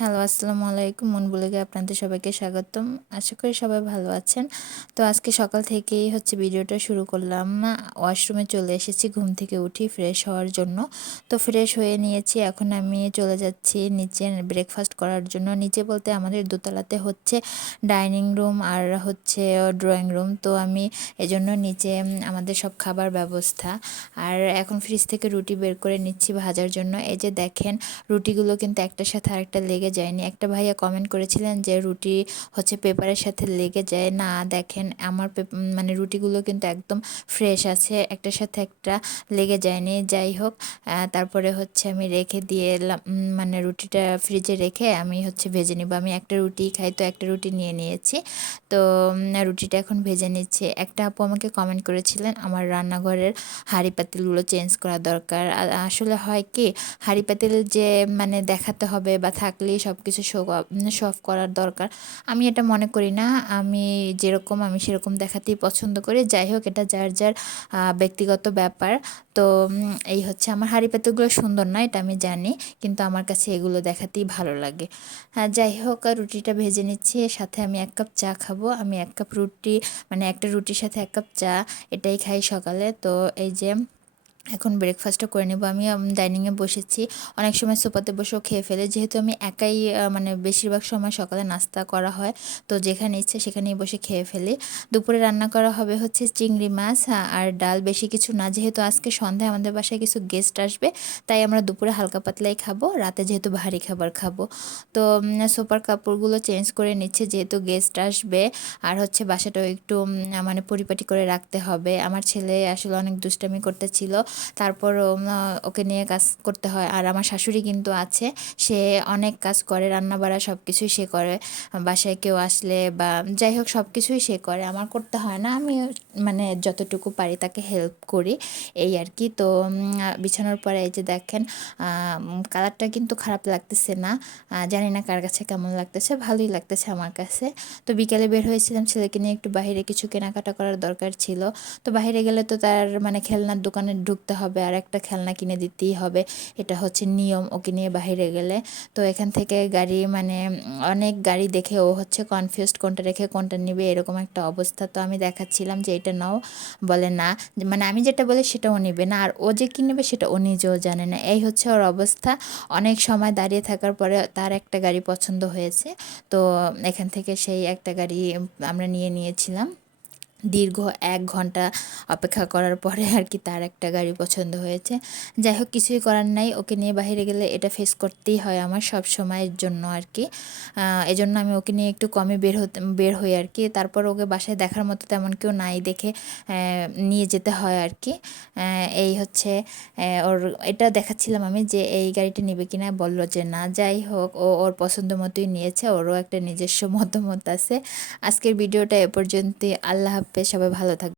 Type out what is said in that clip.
Hello, আসসালামু আলাইকুম। মন ব্লগে আপনাদের সবাইকে স্বাগতম। আশা করি সবাই ভালো আছেন। তো আজকে সকাল থেকেই ভিডিওটা শুরু করলাম। ওয়াশরুমে চলে এসেছি ঘুম থেকে উঠি ফ্রেশ হওয়ার জন্য। তো ফ্রেশ হয়ে নিয়েছি। এখন আমি চলে যাচ্ছি নিচে ব্রেকফাস্ট করার জন্য। নিচে বলতে আমাদের দোতলাতে ডাইনিং রুম আর ড্রয়িং রুম। তো আমি এজন্য নিচে আমাদের সব খাবার ব্যবস্থা। আর এখন ফ্রিজ থেকে রুটি বের করে নিচ্ছি ভাজার জন্য। এই যে দেখেন, রুটিগুলো কিন্তু একটার সাথে আরেকটা লেগে যায়নি। একটা ভাইয়া কমেন্ট করেছিলেন যে রুটি পেপারের সাথে লেগে যায় না। দেখেন আমার মানে রুটিগুলো কিন্তু একদম ফ্রেশ আছে, একটার সাথে একটা লেগে যায়নি। যাই হোক, তারপরে আমি রেখে দিয়ে এলাম, মানে রুটিটা ফ্রিজে রেখে আমি ভেজে নিব। আমি একটা রুটি খাই, তো একটা রুটি নিয়ে নিয়েছি। তো রুটিটা এখন ভেজে নিচ্ছি। একটা আপু আমাকে কমেন্ট করেছিলেন আমার রান্নাঘরের হাঁড়ি পাতিলগুলো চেঞ্জ করা দরকার। আসলে হয় কি, হাঁড়ি পাতিল যে মানে দেখাতে হবে বা থাকলেই সব কিছু শো অফ করার দরকার, আমি এটা মনে করি না। আমি যেরকম আমি সেরকম দেখাতেই পছন্দ করি। যাই হোক, এটা যার যার ব্যক্তিগত ব্যাপার। তো এই আমার হাঁড়ি পাতিলগুলো সুন্দর না, এটা আমি জানি, কিন্তু আমার কাছে এগুলো দেখাতেই ভালো লাগে। হ্যাঁ, যাই হোক, রুটিটা ভেজে নিচ্ছি। সাথে আমি 1 কাপ চা খাবো। আমি 1 কাপ রুটি, মানে একটা রুটির সাথে 1 কাপ চা, এটাই খাই সকালে। তো এই যে এখন ব্রেকফাস্টও করে নেব। আমি ডাইনিংয়ে বসেছি। অনেক সময় সোফাতে বসেও খেয়ে ফেলে, যেহেতু আমি একাই, মানে বেশিরভাগ সময় সকালে নাস্তা করা হয়, তো যেখানে ইচ্ছে সেখানেই বসে খেয়ে ফেলি। দুপুরে রান্না করা হবে চিংড়ি মাছ আর ডাল, বেশি কিছু না। যেহেতু আজকে সন্ধ্যায় আমাদের বাসায় কিছু গেস্ট আসবে, তাই আমরা দুপুরে হালকা পাতলাই খাবো, রাতে যেহেতু ভারী খাবার খাবো। তো সোফার কাপড়গুলো চেঞ্জ করে নিচ্ছে, যেহেতু গেস্ট আসবে। আর বাসাটাও একটু মানে পরিপাটি করে রাখতে হবে। আমার ছেলে আসলে অনেক দুষ্টামি করতেছিল, তারপরও ওকে নিয়ে কাজ করতে হয়। আর আমার শাশুড়ি কিন্তু আছে, সে অনেক কাজ করে, রান্নাবাড়া সব কিছুই সে করে। বাসায় কেউ আসলে বা যাই হোক সব কিছুই সে করে, আমার করতে হয় না। আমি মানে যতটুকু পারি তাকে হেল্প করি, এই আর কি। তো বিছানোর পরে এই যে দেখেন, কালারটা কিন্তু খারাপ লাগতেছে না। জানি না কার কাছে কেমন লাগতেছে, ভালোই লাগতেছে আমার কাছে। তো বিকেলে বের হয়েছিলাম ছেলেকে নিয়ে, একটু বাইরে কিছু কেনাকাটা করার দরকার ছিল। তো বাইরে গেলে তো তার মানে খেলনার দোকানে ঢুকতে হবে আর একটা খেলনা কিনে দিতেই হবে, এটা নিয়ম ওকে নিয়ে বাইরে গেলে। তো এখান থেকে গাড়ি, মানে অনেক গাড়ি দেখে ও কনফিউজড, কোনটা রেখে কোনটা নিবে, এরকম একটা অবস্থা। তো আমি দেখাচ্ছিলাম যে এটা নাও, বলে না, মানে আমি যেটা বলি সেটা ও নিবে না, আর ও যে কী নেবে সেটা ও নিজেও জানে না। এই ওর অবস্থা। অনেক সময় দাঁড়িয়ে থাকার পরে তার একটা গাড়ি পছন্দ হয়েছে, তো এখান থেকে সেই একটা গাড়ি আমরা নিয়ে নিয়েছিলাম। দীর্ঘ 1 ঘন্টা অপেক্ষা করার পরে আর কি তার একটা গাড়ি পছন্দ হয়েছে। যাই হোক, কিছুই করার নাই, ওকে নিয়ে বাইরে গেলে এটা ফেস করতেই হয় আমার সব সময়ের জন্য আর কি। এজন্য আমি ওকে নিয়ে একটু কমই বের হই আর কি। তারপর ওকে বাসায় দেখার মতো তেমন কেউ নাই দেখে নিয়ে যেতে হয় আর কি। এই ওর এটা দেখাচ্ছিলাম আমি যে এই গাড়িটা নিবে কিনা, বললো যে না। যাই হোক, ও ওর পছন্দ মতোই নিয়েছে, ওরও একটা নিজস্ব মতামত আছে। আজকের ভিডিওটা এ পর্যন্তই। আল্লাহ হাফেজ, সবাই ভালো থাকবেন।